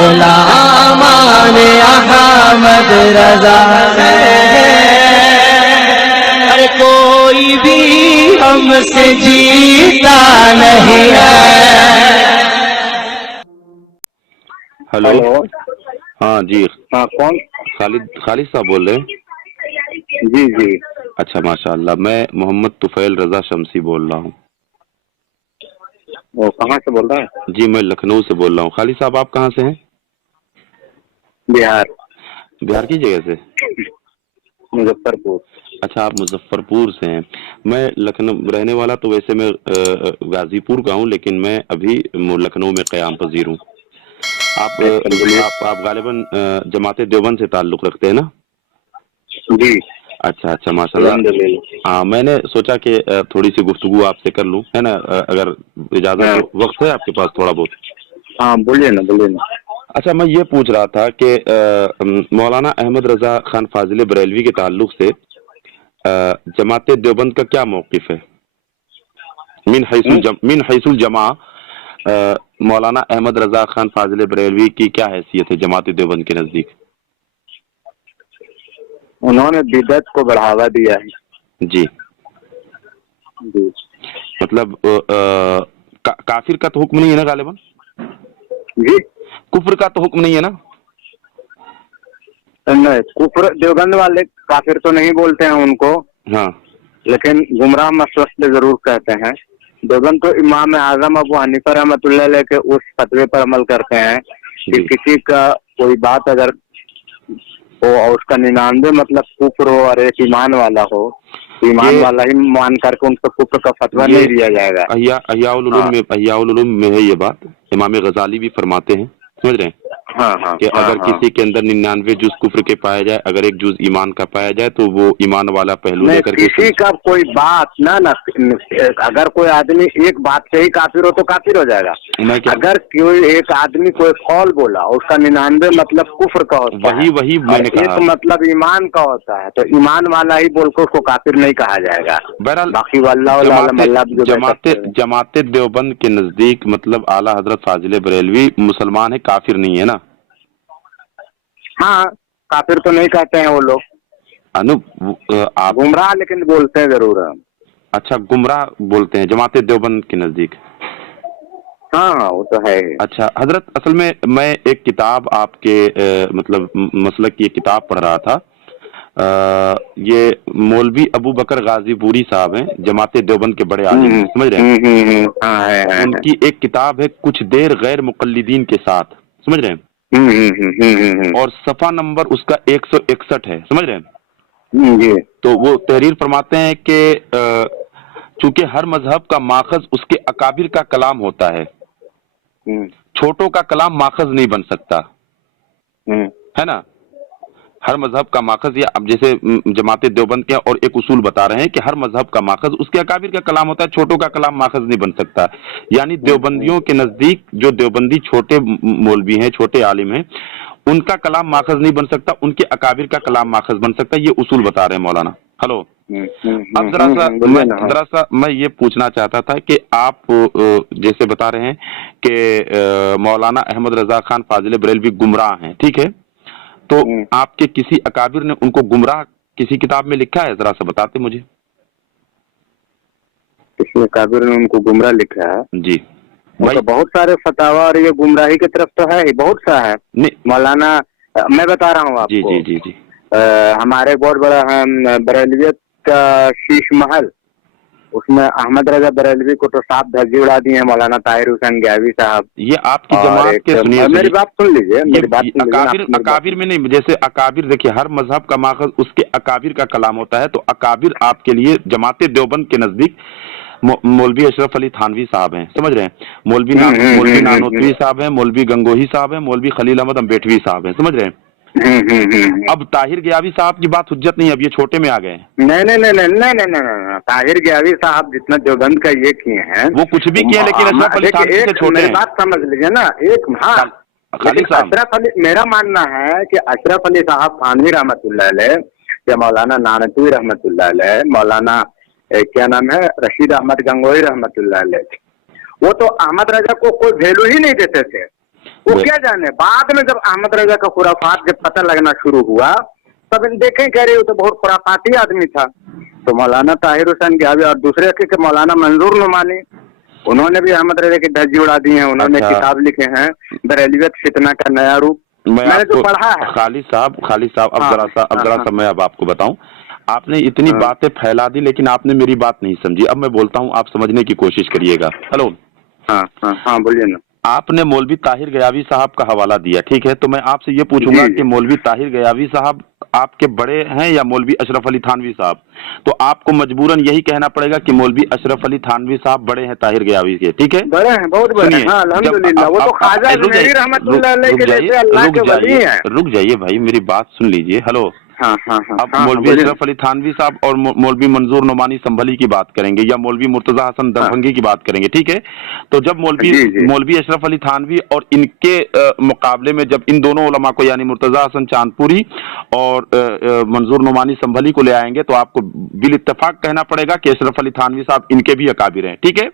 غلامان احمد رضا ہیں، کوئی بھی ہم سے جیتا نہیں ہے۔ ہلو، ہاں جی، ہاں کون؟ خالد صاحب بول رہے ہیں؟ جی جی، اچھا ماشاء اللہ، میں محمد طفیل رضا شمسی بول رہا ہوں۔ وہ کہاں سے بول رہے ہیں؟ جی میں لکھنؤ سے بول رہا ہوں۔ خالد صاحب آپ کہاں سے ہیں؟ بہار، بہار کی جگہ سے؟ مظفر پور۔ اچھا آپ مظفر پور سے ہیں۔ میں لکھنؤ رہنے والا تو ویسے میں غازی پور کا ہوں، لیکن میں ابھی لکھنؤ میں قیام پذیر ہوں۔ آپ غالباً جماعت دیوبند سے تعلق رکھتے ہیں نا؟ جی اچھا اچھا ماشاء اللہ۔ ہاں میں نے سوچا کہ تھوڑی سی گفتگو آپ سے کر لوں، ہے نا؟ اگر اجازت ہو، وقت ہے آپ کے پاس تھوڑا بہت؟ ہاں بولیے نا، بولیے نا۔ اچھا میں یہ پوچھ رہا تھا کہ مولانا احمد رضا خان فاضل بریلوی کے تعلق سے جماعت دیوبند کا کیا موقف ہے؟ من حیث الجماع مولانا احمد رضا خان فاضل بریلوی کی کیا حیثیت ہے جماعت دیوبند کے نزدیک؟ انہوں نے بدعت کو بڑھاوا دیا ہے۔ جی جی مطلب کافر کا تو حکم نہیں ہے نا غالباً؟ جی کفر کا تو حکم نہیں ہے نا؟ نہیں، کفر دیوبند والے کافر تو نہیں بولتے ہیں ان کو، ہاں لیکن گمراہ مسلک سے ضرور کہتے ہیں۔ دیوبند تو امام اعظم ابو حنیفہ رحمۃ اللہ علیہ کے اس فتوے پر عمل کرتے ہیں کہ جی کسی کا کوئی بات اگر ہو اور اس کا 99 مطلب کفر ہو اور ایک ایمان والا ہو، ایمان والا ہی مان کر کے ان کو کفر کا فتویٰ نہیں دیا جائے گا۔ احیاء العلوم میں ہے یہ بات، امام غزالی بھی فرماتے ہیں، سمجھ رہے ہیں ہاں ہاں کہ ہاں اگر ہاں، کسی کے اندر 99 جز کفر کے پایا جائے، اگر ایک جز ایمان کا پایا جائے تو وہ ایمان والا پہلو لے نہیں کر کے کسی کا کوئی بات نہ اگر کوئی آدمی ایک بات سے ہی کافر ہو تو کافر ہو جائے گا۔ میں کیا اگر کوئی ایک آدمی کوئی قول بولا اس کا 99 مطلب کفر کا ہوتا ہے وہی میں اور نے کہا، ایک مطلب ایمان کا ہوتا ہے، تو ایمان والا ہی بول کر اس کو کافر نہیں کہا جائے گا۔ بہرحال باقی واللہ عالم، اللہ بھی جو بہتر ہے۔ جماعت دیوبند کے نزدیک مطلب اعلیٰ حضرت فاضل بریلوی مسلمان ہے، کافر نہیں ہے نا؟ ہاں کافر تو نہیں کہتے ہیں وہ لوگ، آپ گمراہ لیکن بولتے ہیں ضرور ہیں۔ اچھا گمراہ بولتے ہیں جماعت دیوبند کے نزدیک؟ ہاں ہاں وہ تو ہے۔ اچھا حضرت، اصل میں ایک کتاب آپ کے مطلب مسلک کی ایک کتاب پڑھ رہا تھا، یہ مولوی ابو بکر غازی پوری صاحب ہیں، جماعت دیوبند کے بڑے عالم ہیں، سمجھ رہے ہیں؟ ان کی ایک کتاب ہے کچھ دیر غیر مقلدین کے ساتھ، سمجھ رہے ہیں؟ اور صفحہ نمبر اس کا 161 ہے، سمجھ رہے ہیں؟ تو وہ تحریر فرماتے ہیں کہ چونکہ ہر مذہب کا ماخذ اس کے اکابر کا کلام ہوتا ہے، چھوٹوں کا کلام ماخذ نہیں بن سکتا، ہے نا؟ ہر مذہب کا ماخذ، یا اب جیسے جماعت دیوبند کے اور ایک اصول بتا رہے ہیں کہ ہر مذہب کا ماخذ اس کے اکابر کا کلام ہوتا ہے، چھوٹوں کا کلام ماخذ نہیں بن سکتا۔ یعنی دیوبندیوں کے نزدیک جو دیوبندی چھوٹے مولوی ہیں، چھوٹے عالم ہیں، ان کا کلام ماخذ نہیں بن سکتا، ان کے اکابر کا کلام ماخذ بن سکتا ہے، یہ اصول بتا رہے ہیں مولانا۔ ہلو، اب ذرا سا میں یہ پوچھنا چاہتا تھا کہ آپ جیسے بتا رہے ہیں کہ مولانا احمد رضا خان فاضل بریلوی گمراہ ہیں، ٹھیک ہے، تو آپ کے کسی اکابر نے ان کو گمراہ کسی کتاب میں لکھا ہے؟ ذرا سا بتاتے مجھے۔ کسی اکابر نے ان کو گمراہ لکھا ہے؟ جی تو بہت سارے فتاوا اور یہ گمراہی کی طرف تو ہے ہی، بہت سا ہے مولانا۔ میں بتا رہا ہوں آپ کو، جی ہمارے بہت بڑا بریلویت کا شیش محل، اس میں احمد رضا بریلوی کو تو صاحب دھجی اڑا دیے ہیں مولانا طاہر حسین گیاوی صاحب۔ یہ آپ کی جماعت کے میری بات سن لیجیے، میری بات سن لیجیے۔ اکابر میں نہیں، جیسے اکابر دیکھیے ہر مذہب کا ماخذ اس کے اکابر کا کلام ہوتا ہے، تو اکابر آپ کے لیے جماعت دیوبند کے نزدیک مولوی اشرف علی تھانوی صاحب ہیں، سمجھ رہے ہیں؟ مولوی نانوتوی صاحب ہیں، مولوی گنگوہی صاحب ہیں، مولوی خلیل احمد امبیٹوی صاحب ہیں، سمجھ رہے ہیں؟ اب طاہر گیاوی صاحب کی بات حجت نہیں، اب یہ چھوٹے میں آ گئے ہیں۔ نہیں، طاہر گیاوی صاحب جتنا دیوبند کا یہ کیے ہیں، وہ کچھ بھی کیے لیکن اشرف علی تھانوی سے چھوٹے ہیں۔ میری بات سمجھ لیجیے نا، اشرف علی، میرا ماننا ہے کہ اشرف علی صاحب تھانوی رحمۃ اللہ علیہ یا مولانا نانوتوی رحمۃ اللہ علیہ، مولانا کیا نام ہے، رشید احمد گنگوہی رحمۃ اللہ علیہ، وہ تو احمد رضا کو کوئی ویلو ہی نہیں دیتے تھے۔ वो क्या जाने, बाद में जब अहमद रजा का खुराफात जब पता लगना शुरू हुआ तब देखें कह रहे हो तो बहुत खुराफाती आदमी था। तो मौलाना ताहिर हुसैन गयावी और दूसरे के मौलाना मंजूर नुमानी, उन्होंने भी अहमद रजा की धज्जी उड़ा दी है। उन्होंने अच्छा। किताब लिखे हैं बरेलियत फितना का नया रूप, मैंने तो पढ़ा है। खालिद साहब अब हाँ, जरा सा मैं अब आपको बताऊं, आपने इतनी बातें फैला दी लेकिन आपने मेरी बात नहीं समझी। अब मैं बोलता हूं, आप समझने की कोशिश करिएगा। हेलो, हाँ बोलिए ना। आपने मौलवी ताहिर गयावी साहब का हवाला दिया, ठीक है, तो मैं आपसे ये पूछूंगा जी। कि मौलवी ताहिर गयावी साहब आपके बड़े हैं या मौलवी अशरफ अली थानवी साहब? तो आपको मजबूरन यही कहना पड़ेगा कि मौलवी अशरफ अली थानवी साहब बड़े हैं ताहिर गयावी के, ठीक है? बड़े हैं, बहुत बड़े हैं। हाँ, अल्हम्दुलिल्लाह। वो तो ख्वाजा जुनैदी रहमतुल्लाह अलैह के जैसे अल्लाह के वली हैं। रुक जाइए भाई, मेरी बात सुन लीजिए। हेलो, हाँ, अब मौलवी अशरफ अली थानवी साहब और मौलवी मंजूर नोमानी संभली की बात करेंगे या मौलवी मुर्तजा हसन दरभंगी की बात करेंगे, ठीक है? तो जब मौलवी अशरफ अली थानवी और इनके मुकाबले में जब इन दोनों उलमा को यानी मुर्तजा हसन चांदपुरी और मंजूर नोमानी संभली को ले आएंगे तो आपको बिल इत्तेफाक कहना पड़ेगा कि अशरफ अली थानवी साहब इनके भी अकाबिर हैं, ठीक है?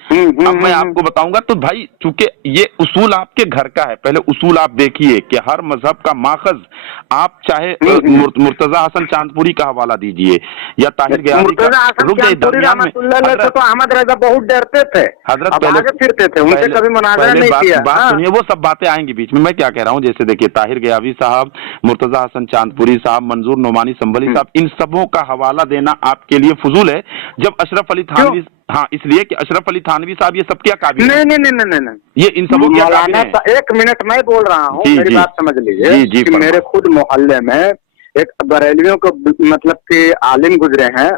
अब मैं आपको बताऊंगा। तो भाई चूंकि ये उसूल आपके घर का है, पहले उसूल आप देखिए कि हर मजहब का माखज आप चाहे मुर्तजा हसन चांदपुरी का हवाला दीजिए या ताहिर गयावी का। रुक जाइए, दरमियान में तो अहमद रजा बहुत डरते थे, हजरत अब आगे फिरते थे, उनसे कभी मुनाजरा नहीं किया। बात सुनिए, वो सब बातें आएंगी बीच में। मैं क्या कह रहा हूँ, जैसे देखिए ताहिर गयावी साहब, मुर्तजा हसन चांदपुरी साहब, मंजूर नोमानी संभली साहब, इन सबों का हवाला देना आपके लिए फजूल है। जब अशरफ अली थानवी, हाँ, इसलिए कि अशरफ अली थानवी साहब ये सबके काबिल हैं। नहीं, ये इन सबों के काबिल हैं। एक मिनट मैं बोल रहा हूँ, मेरी बात समझ लीजिए कि मेरे खुद मोहल्ले में एक बरेलियों को मतलब कि आलिम गुजरे हैं,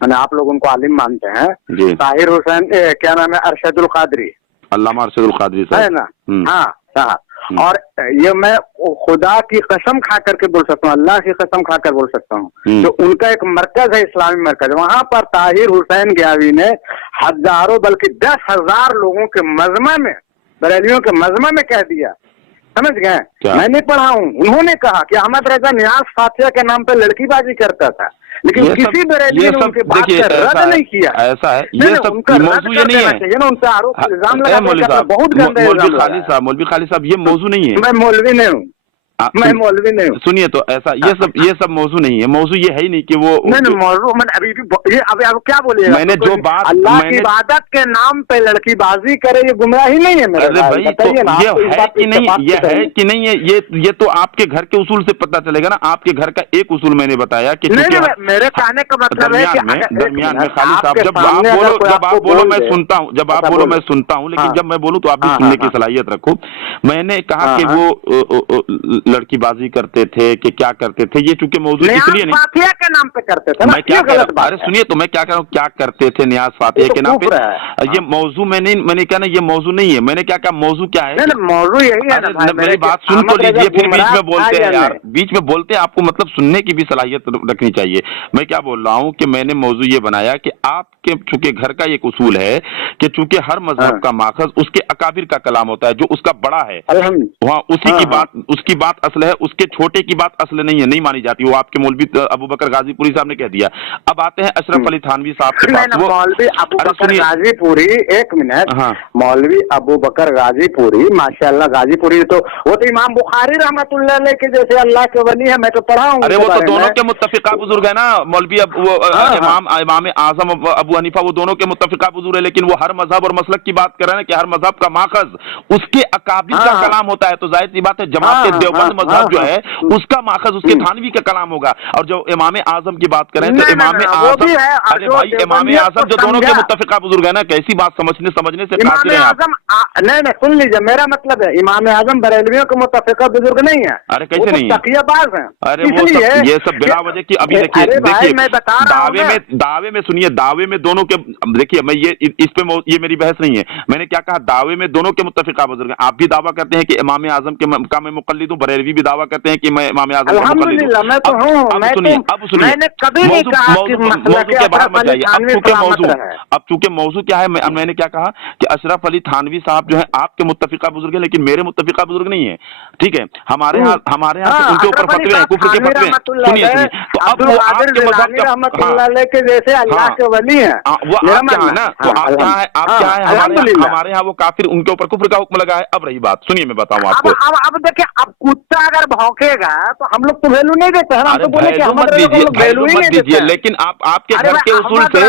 मैंने आप लोग उनको आलिम मानते हैं, ताहिर हुसैन, क्या नाम है, अरशदुल कादरी, अल्लामा अरशदुल कादरी साहब, है ना? हाँ। और ये मैं खुदा की कसम खा करके बोल सकता हूँ, अल्लाह की कसम खा कर बोल सकता हूँ, तो उनका एक मरकज है, इस्लामी मरकज, वहां पर ताहिर हुसैन गयावी ने हजारों बल्कि 10,000 लोगों के मजमा में, बरेलियों के मजमा में कह दिया, समझ गए? मैं नहीं पढ़ा हूँ, उन्होंने कहा कि अहमद रजा नियाज फातिया के नाम पे लड़कीबाजी करता था, लेकिन किसी बरेली ने उनके बात का रद्द नहीं किया। ऐसा है, ये सब मौजू ये नहीं है, उनसे आरोप इल्जाम लगाने बहुत गंदे मौलवी खालिद साहब, ये मौजू नहीं है। मैं मौलवी नहीं हूँ, मैं मौलवी नहीं हूँ। सुनिए, तो ऐसा ये सब मौजू नहीं है। मौजू ये है ही नहीं कि वो नहीं मौजू, मैंने अभी भी ये अब क्या बोलिए, मैंने जो बात अल्लाह की इबादत के नाम पे लड़कीबाजी करे, ये गुमराही नहीं है मेरे भाई? तो ये है कि नहीं, ये है कि नहीं है, ये तो आपके घर के उसूल से पता चलेगा ना। आपके घर का एक उसूल मैंने बताया कि मेरे कहने का मतलब है कि दरमियान में खालिद साहब, जब आप बोलो मैं सुनता हूँ, जब आप बोलो मैं सुनता हूँ, लेकिन जब मैं बोलूँ तो आप भी सुनने की सलाहियत रखो। मैंने कहा कि वो लड़कीबाजी करते थे कि क्या करते थे, ये चूंकि मौजूद इसलिए नहीं, फातिया के नाम पे करते थे। मैं क्या कह रहा हूँ, अरे सुनिए, तो मैं क्या कह रहा हूँ, क्या करते थे नियाज फातिया के नाम पे, ये मौजू मैंने कहा ना, ये मौजू नहीं है। मैंने क्या कहा, मौजू क्या है? मौजू यही है। मेरी बात सुन तो लीजिए, फिर बीच में बोलते हैं यार, बीच में बोलते हैं, आपको मतलब सुनने की भी सलाहियत रखनी चाहिए। मैं क्या बोल रहा हूँ कि मैंने मौजू ये बनाया कि आपके चूंकि घर का एक उसूल है कि चूंकि हर मजहब का माखज उसके अकाबिर का कलाम होता है, जो उसका बड़ा है वहाँ उसी की बात, उसकी बात असल है, उसके छोटे की बात असल नहीं है, नहीं मानी जाती। वो आपके मौलवी अबू बकर गाजीपुरी साहब ने कह दिया। अब आते हैं अशरफ अली थानवी साहब के पास। मौलवी अबू बकर गाजीपुरी, एक मिनट, मौलवी अबू बकर गाजीपुरी, माशाल्लाह गाजीपुरी, तो वो तो इमाम बुखारी रहमतुल्लाह अलैह के जैसे अल्लाह के वली है, मैं तो पढ़ा हूँ। अरे वो तो दोनों के मुत्तफिका बुजुर्ग है ना, मौलवी इमाम आजम अबू हनीफा, वो दोनों के मुत्तफिका बुजुर्ग है, लेकिन वो हर मजहब और मसलक की बात कर रहे हैं कि हर मजहब का माखज उसके अकाबिर का कलाम होता है। तो जाहिर सी बात है, जमात देवबंद मजहब जो है उसका माखज उसके थानवी का कलाम होगा। और जो इमाम आजम की बात करें तो इमाम आजम, अरे भाई इमाम आजम जो दोनों के मुत्तफिका बुजुर्ग है ना, कैसी बात समझने से कातिल हैं आप। नहीं सुन लीजिए, मेरा मतलब है इमाम आजम बरेलवियों के मुत्तफिका बुजुर्ग नहीं है। अरे कैसे नहीं है, तकियाबाज हैं। अरे वो सब, ये सब बिला वजह की। अभी देखिए दावे में सुनिए, दावे में दोनों के, देखिए मैं ये इस पे ये मेरी बहस नहीं है। मैंने क्या कहा, दावे में दोनों के मुत्तफिका बुजुर्ग हैं। आप भी दावा करते हैं कि इमाम आजम का मैं मुकल्लिद हूं, बरेलवी भी दावा करते हैं कि मैं इमाम आज़म का मुक़ल्लिद हूं। अल्हम्दुलिल्लाह, मैं तो हूँ। अब सुनिए, मैंने कभी नहीं कहा कि मौजू के बाहर मत जाइए। अब चूंकि मौजू क्या है, मैंने क्या कहा कि अशरफ अली थानवी साहब जो है आपके मुत्तफिका बुजुर्ग है, लेकिन मेरे मुत्तफिका बुजुर्ग नहीं है, ठीक है। हमारे यहाँ तो उनके ऊपर फतवे हैं, कुफ्र के फतवे हैं। सुनिए तो अब वो आपके मज़हब के जैसे अल्लाह के वली हैं, वो आप क्या है ना, तो आप क्या है, हमारे यहाँ वो काफिर, उनके ऊपर कुफ्र का हुक्म लगा है। अब रही बात, सुनिए मैं बताऊँ आपको। अब देखिए, अब कुत्ता अगर भौंकेगा तो हम लोग तो वैल्यू नहीं देते हैं, हम तो बोले कि हम वैल्यू ही नहीं देते, लेकिन आपके घर के उसूल से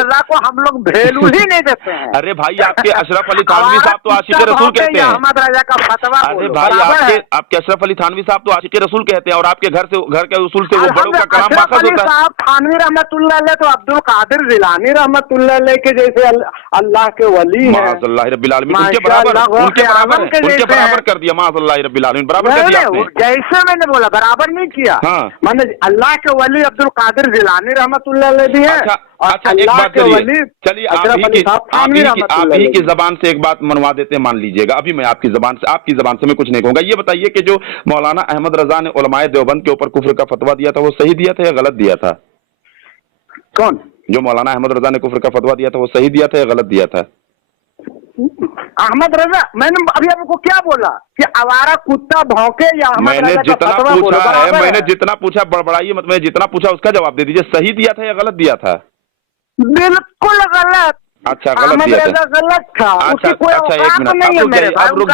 हम लोग वैल्यू ही नहीं देते हैं। अरे भाई, आपके अशरफ अली थानवी साहब तो आशिक रसूल कहते हैं। अहमद रजा का फतवा, अरे भाई, आपके अशरफ अली थानवी साहब तो आशिक रसूल कहते हैं, और आपके घर के उसूल से वो बड़ों का कलाम माखज़ होता है। थानवी रहमतुल्लाह अलैह तो अब्दुल कादिर जिलानी रहमतुल्लाह अलैह के जैसे अल्लाह के वली हैं, माज़अल्लाह रब्बिल आलमीन, उनके बराबर कर दिया, माज़अल्लाह रब्बिल आलमीन, बराबर कर दिया। जैसे मैंने बोला, बराबर नहीं किया। मैंने अल्लाह के वली अब्दुल कादिर जिलानी रहमतुल्लाह अलैह भी है। अच्छा, एक बात चलिए, आप ही की जबान से एक बात मनवा देते हैं, मान लीजिएगा। अभी मैं आपकी जबान से मैं कुछ नहीं कहूंगा। ये बताइए कि जो मौलाना अहमद रजा ने उलमाए देवबंद के ऊपर कुफ्र का फतवा दिया था, वो सही दिया था या गलत दिया था? कौन? जो मौलाना अहमद रजा ने कुफ्र का फतवा दिया था, वो सही दिया था या गलत दिया था? अहमद रजा, मैंने अभी आपको क्या बोला कि आवारा कुत्ता भौंके या मैंने जितना पूछा बड़बड़ाइए मत, मैं जितना पूछा उसका जवाब दे दीजिए। सही दिया था या गलत दिया था? बिल्कुल गलत। अच्छा, गलत दिया था। गलत था। अच्छा, एक मिनट, अब रुक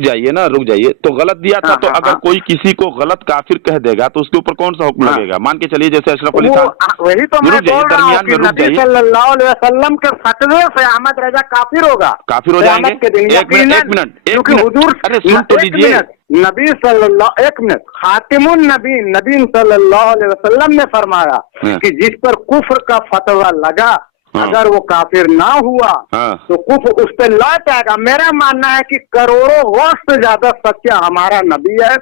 जाइए ना, रुक जाइए। तो गलत दिया था, तो अगर कोई किसी को गलत काफिर कह देगा तो उसके ऊपर कौन सा हुक्म लगेगा? मान के चलिए जैसे अशरफ अली साहब, वही तो मैं बोल रहा हूं कि नबी सल्लल्लाहु अलैहि वसल्लम के फतवे से अहमद रजा काफिर होगा, काफिर हो जाएंगे। एक मिनट, हुजूर, अरे सुन तो लीजिए। नबी सल्लल्लाहु, एक मिनट, खातिमुन नबी सल्लल्लाहु अलैहि वसल्लम ने फरमाया कि जिस पर कुफ्र का फतवा लगा, अगर वो काफिर ना हुआ तो कुफ्र उस पे लौट आएगा। मेरा मानना है कि करोड़ों वर्ष से ज्यादा सच्चा हमारा नबी है,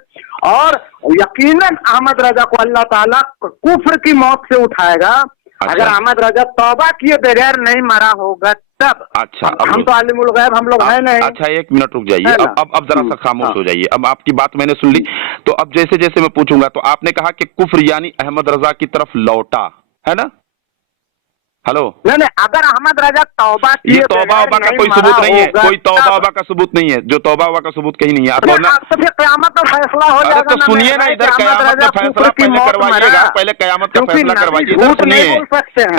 और यकीनन अहमद रजा को अल्लाह ताला कुफ्र की मौत से उठाएगा। अच्छा। अगर अहमद रजा तौबा किए बगैर नहीं मरा होगा तब। अच्छा, हम तो आलिमुल गैब हम लोग है नहीं। अच्छा, एक मिनट रुक जाइए, अब जरा सा खामोश हो जाइए। अब आपकी बात मैंने सुन ली, तो अब जैसे जैसे मैं पूछूंगा, तो आपने कहा कि कुफ्र यानी अहमद रजा की तरफ लौटा, है ना? हेलो, नहीं, अगर अहमद रजा तौबा किए, ये तौबा वबा का कोई सबूत नहीं है, कोई तौबा वबा का सबूत नहीं है, जो तौबा वबा का सबूत कहीं नहीं है। तो फिर क़यामत में फैसला हो जाएगा। तो सुनिए ना, इधर क़यामत में फैसला पहले करवाइएगा, पहले क़यामत का फैसला करवाइए। इधर सुनिए,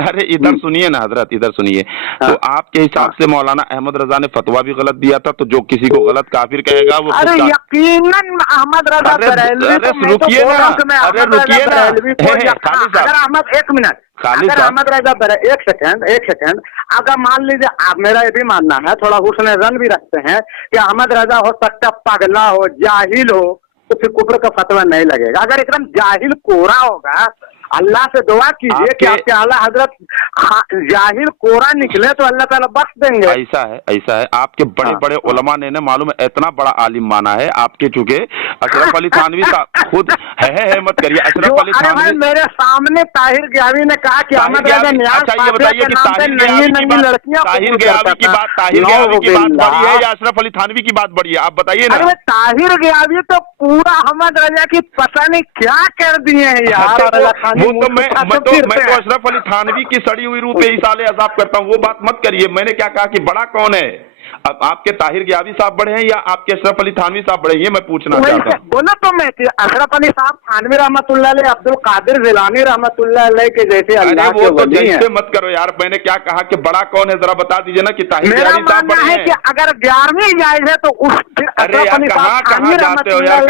अरे इधर सुनिए ना हजरत, इधर सुनिए। तो आपके हिसाब से मौलाना अहमद रजा ने फतवा भी गलत दिया था, तो जो किसी को गलत काफिर कहेगा वो यकीनन अहमद रजा, रुकिए ना, अरे रुकिए ना, अगर अहमद, एक मिनट, अगर अहमद रजा, एक सेकंड, अगर मान लीजिए, आप, मेरा ये भी मानना है, थोड़ा हुस्न ज़न भी रखते हैं कि अहमद रजा हो सकता पगला हो, जाहिल हो, तो फिर कुफ्र का फतवा नहीं लगेगा। अगर एकदम जाहिल कोरा होगा, अल्लाह से दुआ कीजिए कि आपके आला हजरत जाहिल कोरा निकले तो अल्लाह ताला बख्श देंगे। ऐसा है। आपके बड़े बड़े उलमा ने मालूम है इतना बड़ा आलिम माना है आपके, चूंकि अशरफ अली थानवी साहब खुद है मत करिए। अशरफ अली थानवी मेरे सामने ताहिर गियावी ने कहा कि अहमद रजा न्याज, अच्छा ये बताइए कि ताहिर गियावी की बात बड़ी है या अशरफ अली थानवी की बात बड़ी है? आप बताइए ना। अरे ताहिर गियावी तो पूरा अहमद रजा की पता नहीं क्या कर दिए हैं यार। तो मैं अशरफ अली थानवी की सड़ी हुई रूह पे ही साले अज़ाब करता हूँ, वो बात मत करिए। मैंने क्या कहा कि बड़ा कौन है? अब आपके ताहिर गियावी साहब बड़े हैं या आपके अशरफ अली थानवी साहब बड़े हैं, ये मैं पूछना चाहता हूँ। बोला तो मैं कि अशरफ अली साहब थानवी रहमतुल्लाह अलैह, अब्दुल कादिर जिलानी रहमतुल्लाह अलैह के जैसे अल्लाह के वली हैं। जैसे मत करो यार, मैंने क्या कहा कि बड़ा कौन है, जरा बता दीजिए ना कि ताहिर गियावी साहब बड़े हैं। कि अगर 11वीं जायज है तो उस अरे यार कहाँ जाते हो यार,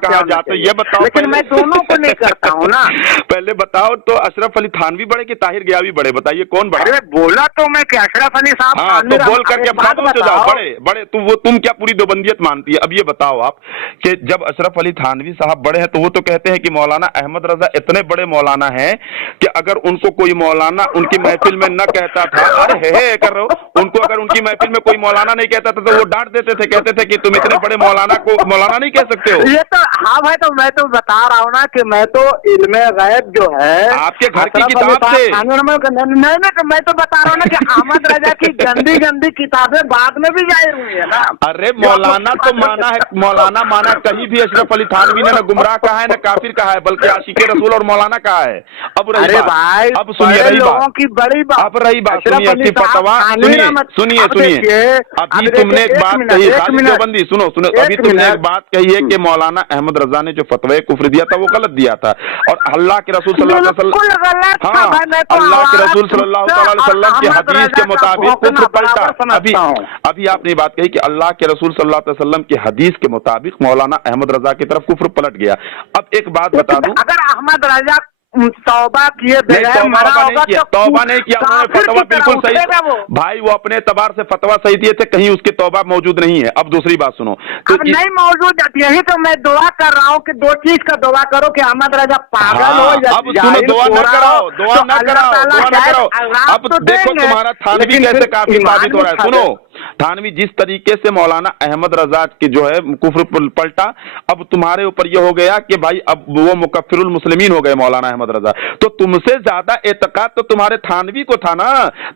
कहाँ जाते हो ये बताओ। लेकिन मैं दोनों को नहीं करता हूँ ना। पहले बताओ तो अशरफ अली थानवी बड़े कि ताहिर गियावी बड़े, बताइए कौन बड़ा? अरे बोला तो मैं कि अशरफ अली साहब, तो बोल करके जाओ बड़े तुम क्या पूरी देवबंदियत मानती है? अब ये बताओ आप कि जब अशरफ अली थानवी साहब बड़े हैं तो वो तो कहते हैं कि मौलाना अहमद रजा इतने बड़े मौलाना हैं कि अगर उनको कोई मौलाना उनकी महफिल में न कहता था, अरे हे कर रहे हो, उनको अगर उनकी महफिल में कोई मौलाना नहीं कहता था तो वो डांट देते थे, कहते थे कि तुम इतने बड़े मौलाना को मौलाना नहीं कह सकते हो। ये तो हाँ भाई, तो मैं तो बता रहा हूँ ना कि मैं तो इल्मे गैब जो है आपके घर की किताब से, नहीं, तो मैं तो बता रहा हूँ ना कि अहमद रजा की गंदी भी किताबें बाद में भी जाहिर हुई है ना। अरे मौलाना तो माना है, मौलाना माना है, कहीं भी अशरफ अली थानवी ने न गुमराह कहा है न काफिर कहा है, बल्कि आशिक़े रसूल और मौलाना कहा है। अब रही अरे बात, भाई, अब सुनिए रही लोगों बात, की बड़ी बात, अब रही बात अशरफ सुनिए, अली साहब फतवा थानवी सुनिए, अब सुनिए, देखिए, अभी अब तुमने एक देखिए, बात एक कही मिनट, खालिद देवबंदी, सुनो सुनो, एक अभी तुमने एक मिनट। बात कही है कि मौलाना अहमद रजा ने जो फतवा कुफ्र दिया था वो गलत दिया था, और अल्लाह के रसूल सल्लल्लाहु अलैहि बिल्कुल वसल्लम, गलत था हाँ, भाई, मैं तो अल्लाह के आवारा रसूल सल्लल्लाहु कुत्ता अलैहि वसल्लम की और हदीस अहमद के रजा मुताबिक का कुफ्र भौंकना पलटा। बराबर अभी समझता हूँ। अभी आपने बात कही कि अल्लाह के रसूल सल्लल्लाहु अलैहि वसल्लम की हदीस के मुताबिक मौलाना अहमद रजा की तरफ कुफ्र पलट गया। अब एक बात बता दूं, अगर अहमद रजा तौबा किए नहीं बगैर तौबा मरा नहीं होगा किया, तो तौबा नहीं किया उन्होंने, काफिर फतवा की तरह बिल्कुल सही, उठेगा वो। भाई वो अपने एतबार से फतवा सही दिए थे, कहीं उसकी तौबा मौजूद नहीं है। अब दूसरी बात सुनो, तो अब नहीं मौजूद है, यही तो मैं दुआ कर रहा हूँ कि दो चीज का दुआ करो कि अहमद रजा पागल हो या अब सुनो, जाहिल दुआ न कोरा कराओ, हो, दुआ तो न अल्लाह कराओ, ताला दुआ न शायद कराओ। अज़ाब अब तो देखो देंगे, तुम्हारा थानवी लेकिन कैसे फिर काफिर ईमान साबित हो रहा है। उठा सुनो, दे। थानवी जिस तरीके से मौलाना अहमद रजा की जो है कुफ्र पलटा, अब तुम्हारे ऊपर ये हो गया कि भाई अब वो मुकफ्फिरुल मुस्लिमीन हो गए मौलाना अहमद रजा। तो तुमसे ज्यादा एतकाद तो तुम्हारे थानवी को था ना,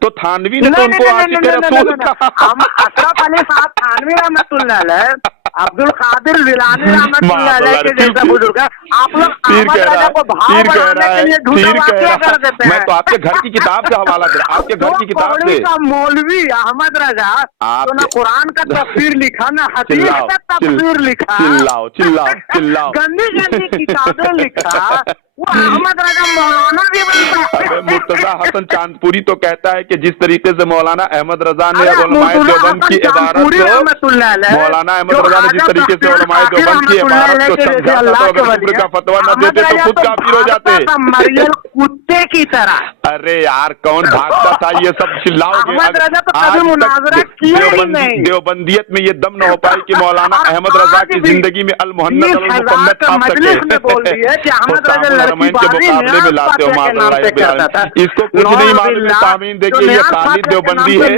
तो थानवी ने तो उनको आशिक़े रसूल कहा। हम अशरफ अली साहब थानवी रहमतुल्लाह अलैह, अब्दुल कादिर जिलानी रहमतुल्लाह अलैह के जैसा बुजुर्ग है। आप लोग अहमद रजा को भाव बढ़ाने के लिए झूठा वाक़या कर देते हैं। मैं तो आपके घर की किताब से हवाला दे रहा, आपके घर की किताब से। का मौलवी अहमद रजा तो ना कुरान का तफसीर लिखा ना हदीस का तफसीर लिखा, चिल्लाओ चिल्लाओ चिल्लाओ, गंदी गंदी किताबें लिखा, वो अहमद रजा मौलाना भी बनता है। अबे मुर्तजा हसन चांदपुरी तो कहता है कि जिस तरीके से मौलाना अहमद रजा ने अरे उलमाए देवबंद की इबारत को, मौलाना अहमद रजा ने जिस तरीके से उलमाए देवबंद की इबारत को समझा था, तो अगर कुफ्र का फतवा न देते तो खुद काफिर हो जाते। मरियल कुत्ते की तरह। अरे यार कौन भागता था ये सब, चिल्लाओगे। अहमद रजा तो आज कभी तक मुनाजरा किया ही नहीं। देवबंदियत में ये दम न हो पाई कि मौलाना अहमद रजा की जिंदगी में अल मुहन्नद अल मुकम्मद छाप मजलिस में बोल दी है कि अहमद रजा लड़की के मुकाबले में लाते हो माशाअल्लाह। इसको कुछ नहीं मालूम है सामीन, देखिए ये खालिद देवबंदी है,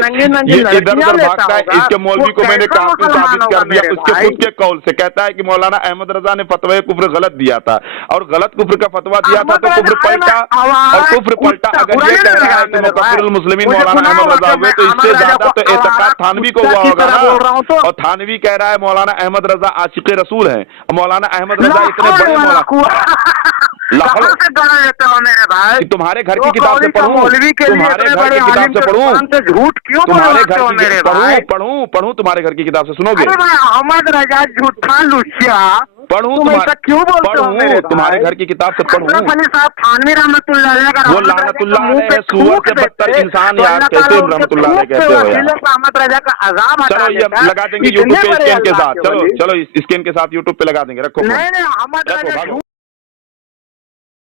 ये इधर उधर भागता है। इसके मौलवी को मैंने काफी साबित कर दिया, उसके खुद के कौल से कहता है कि मौलाना अहमद रजा ने फतवा कुफ्र गलत दिया था, और गलत कुफ्र का फतवा दिया था तो कुफ्र पलटा, और कुफ्र पलटा। अगर ये कह रहा है कि मुकफ्फिरुल मुस्लिमीन मौलाना अहमद रजा हुए, तो इससे ज्यादा तो एतकाद थानवी को हुआ होगा ना। और थानवी कह रहा है मौलाना अहमद रजा आशिक़े रसूल है, मौलाना अहमद रजा इतने बड़े मौलाना, भाई तुम्हारे घर की किताब से पढ़ूं, तुम्हारे घर की किताब से पढ़ूं, झूठ क्यों तुम्हारे घर की मेरे भाई? पढ़ूं तुम्हारे घर की किताब से, सुनोगे? अरे भाई अहमद रजा झूठा लुच्चा, पढ़ूं तुम ऐसा क्यों बोलते हो मेरे भाई? तुम्हारे घर की किताब से पढ़ूं। अशरफ अली साहब थानवी रहमतुल्लाह अलैह का वो लानतुल्लाह अलैह सूअर से बदतर इंसान यार, कैसे रहमतुल्लाह अलैह कहते हो यार। अहमद रजा का अज़ाब हटा चलो ये देता है। लगा देंगे इतने यूट्यूब पे बड़े स्कैन के अल्लाह साथ, के चलो वली। चलो स्कैन के साथ यूट्यूब पे लगा देंगे, रखो। नहीं अहमद रखो, रजा भागो।